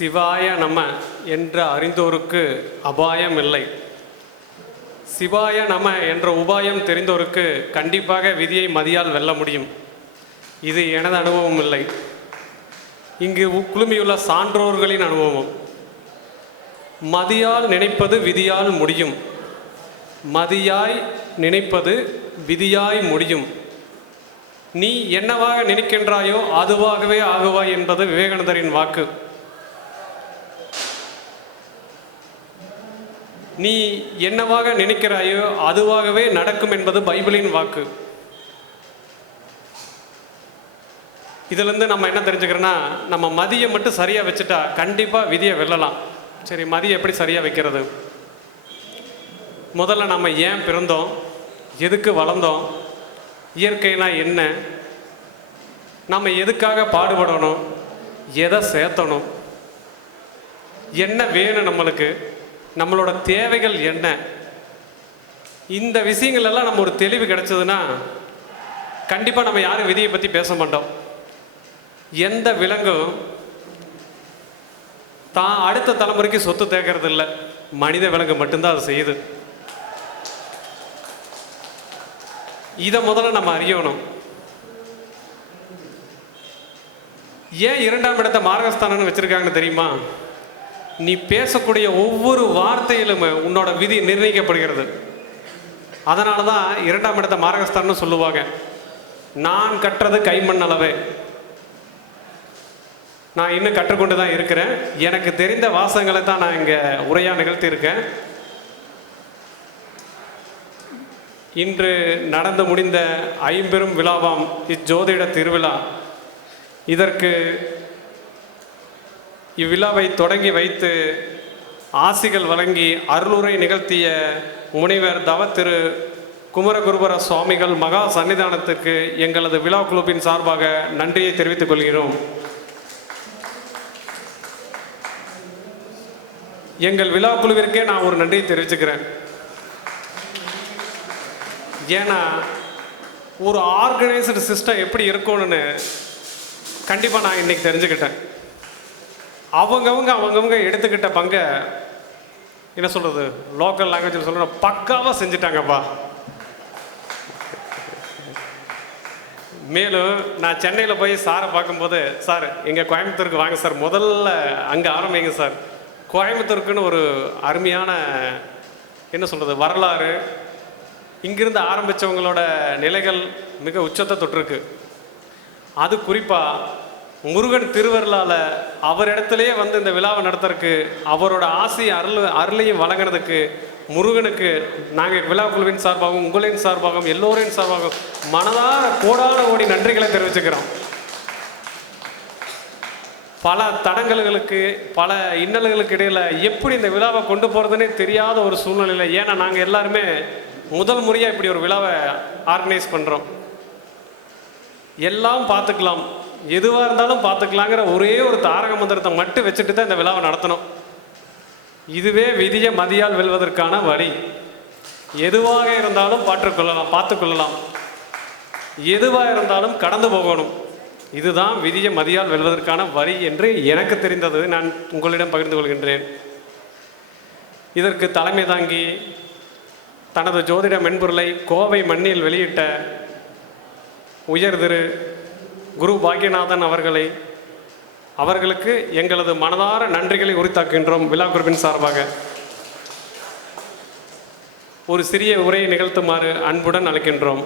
சிவாய நம என்று அறிந்தோருக்கு அபாயம் இல்லை. சிவாய நம என்ற உபாயம் தெரிந்தோருக்கு கண்டிப்பாக விதியை மதியால் வெல்ல முடியும். இது எனது அனுபவம் இல்லை, இங்கு குழுமியுள்ள சான்றோர்களின் அனுபவம். மதியால் நினைப்பது விதியால் முடியும், மதியாய் நினைப்பது விதியாய் முடியும். நீ என்னவாக நினைக்கின்றாயோ அதுவாகவே ஆகுவாய் என்பது விவேகானந்தரின் வாக்கு. நீ என்னவாக நினைக்கிறாயோ அதுவாகவே நடக்கும் என்பது பைபிளின் வாக்கு. இதிலிருந்து நம்ம என்ன தெரிஞ்சுக்கிறோன்னா, நம்ம மதியை மட்டும் சரியாக வச்சுட்டா கண்டிப்பாக விதியை வெல்லலாம். சரி, மதியை எப்படி சரியாக வைக்கிறது? முதல்ல நம்ம ஏன் பிறந்தோம், எதுக்கு வளர்ந்தோம், இயற்கைனா என்ன, நம்ம எதுக்காக பாடுபடணும், எதை சேர்த்தணும், என்ன வேணும் நம்மளுக்கு, நம்மளோட தேவைகள் என்ன, இந்த விஷயங்கள் எல்லாம் நம்ம ஒரு தெளிவு கிடைச்சதுன்னா கண்டிப்பாக நம்ம யாரும் விதியை பற்றி பேச மாட்டோம். எந்த விலங்கும் தான் அடுத்த தலைமுறைக்கு சொத்து தேக்கிறது இல்லை, மனித விலங்கு மட்டும்தான் அதை செய்யுது. இதை முதல்ல நம்ம அறியணும். ஏன் 2ஆம் இடத்தை மார்கஸ்தானம்னு வச்சிருக்காங்கன்னு தெரியுமா? நீ பேசக்கூடிய ஒவ்வொரு வார்த்தையிலுமே உன்னோட விதி நிர்ணயிக்கப்படுகிறது. அதனால தான் 2ஆம் இடத்தை மார்கஸ்தானம்னு சொல்லுவாங்க. நான் கற்றது கைமண் அளவே. நான் இன்னும் கற்றுக்கொண்டு தான் இருக்கிறேன். எனக்கு தெரிந்த வாசகங்களை தான் நான் இங்கே உரையாக நிகழ்த்தியிருக்கேன். இன்று நடந்து முடிந்த 50 விழாவாம் இச்சோதிட திருவிழா, இதற்கு இவ்விழாவை தொடங்கி வைத்து ஆசிகள் வழங்கி அருளுரை நிகழ்த்திய முனைவர் தவ திரு குமரகுருபர சுவாமிகள் மகா சன்னிதானத்துக்கு எங்களது விழா குழுவின் சார்பாக நன்றியை தெரிவித்துக் கொள்கிறோம். எங்கள் விழா குழுவிற்கே நான் ஒரு நன்றியை தெரிவிச்சுக்கிறேன். ஏன்னா ஒரு ஆர்கனைஸ்டு சிஸ்டம் எப்படி இருக்கணும்னு கண்டிப்பாக நான் இன்னைக்கு தெரிஞ்சுக்கிட்டேன். அவங்கவுங்க எடுத்துக்கிட்ட பங்கை என்ன சொல்கிறது, லோக்கல் லாங்குவேஜில் சொல்கிற பக்காவாக செஞ்சுட்டாங்கப்பா. மேலும் நான் சென்னையில் போய் சாரை பார்க்கும்போது, சார் எங்கள் கோயம்புத்தூருக்கு வாங்க சார், முதல்ல அங்கே ஆரம்பிங்க சார். கோயம்புத்தூருக்குன்னு ஒரு அருமையான என்ன சொல்கிறது வரலாறு, இங்கிருந்து ஆரம்பித்தவங்களோட நிலைகள் மிக உச்சத்தை தொட்டிருக்கு. அது குறிப்பாக முருகன் திருவருளால் அவர் இடத்துலையே வந்து இந்த விழாவை நடத்துறதுக்கு, அவரோட ஆசையை அருளையும் வழங்கினதுக்கு முருகனுக்கு நாங்கள் விழா குழுவின் சார்பாகவும் உங்களின் சார்பாகவும் எல்லோரின் சார்பாகவும் மனதார கோடான கோடி நன்றிகளை தெரிவிச்சுக்கிறோம். பல தடங்கல்களுக்கு பல இன்னல்களுக்கு இடையில் எப்படி இந்த விழாவை கொண்டு போகிறதுனே தெரியாத ஒரு சூழ்நிலையில், ஏன்னா நாங்கள் எல்லாருமே முதல் முறையாக இப்படி ஒரு விழாவை ஆர்கனைஸ் பண்ணுறோம். எல்லாம் பார்த்துக்கலாம், எதுவாக இருந்தாலும் பார்த்துக்கலாங்கிற ஒரே ஒரு தாரக மந்திரத்தை மட்டும் வச்சுட்டு தான் இந்த விழாவை நடத்தணும். இதுவே விதியை மதியால் வெல்வதற்கான வழி. எதுவாக இருந்தாலும் பார்த்துக்கொள்ளலாம், எதுவாக இருந்தாலும் கடந்து போகணும். இதுதான் விதியை மதியால் வெல்வதற்கான வழி என்று எனக்கு தெரிந்தது நான் உங்களிடம் பகிர்ந்து கொள்கின்றேன். இதற்கு தலைமை தாங்கி தனது ஜோதிட மென்பொருளை கோவை மண்ணில் வெளியிட்ட உயர் திரு குரு பாக்யநாதன் அவர்களுக்கு எங்களது மனதார நன்றிகளை உரித்தாக்குகின்றோம். விழா குழுவின் சார்பாக ஒரு சிறிய உரையை நிகழ்த்துமாறு அன்புடன் அழைக்கின்றோம்.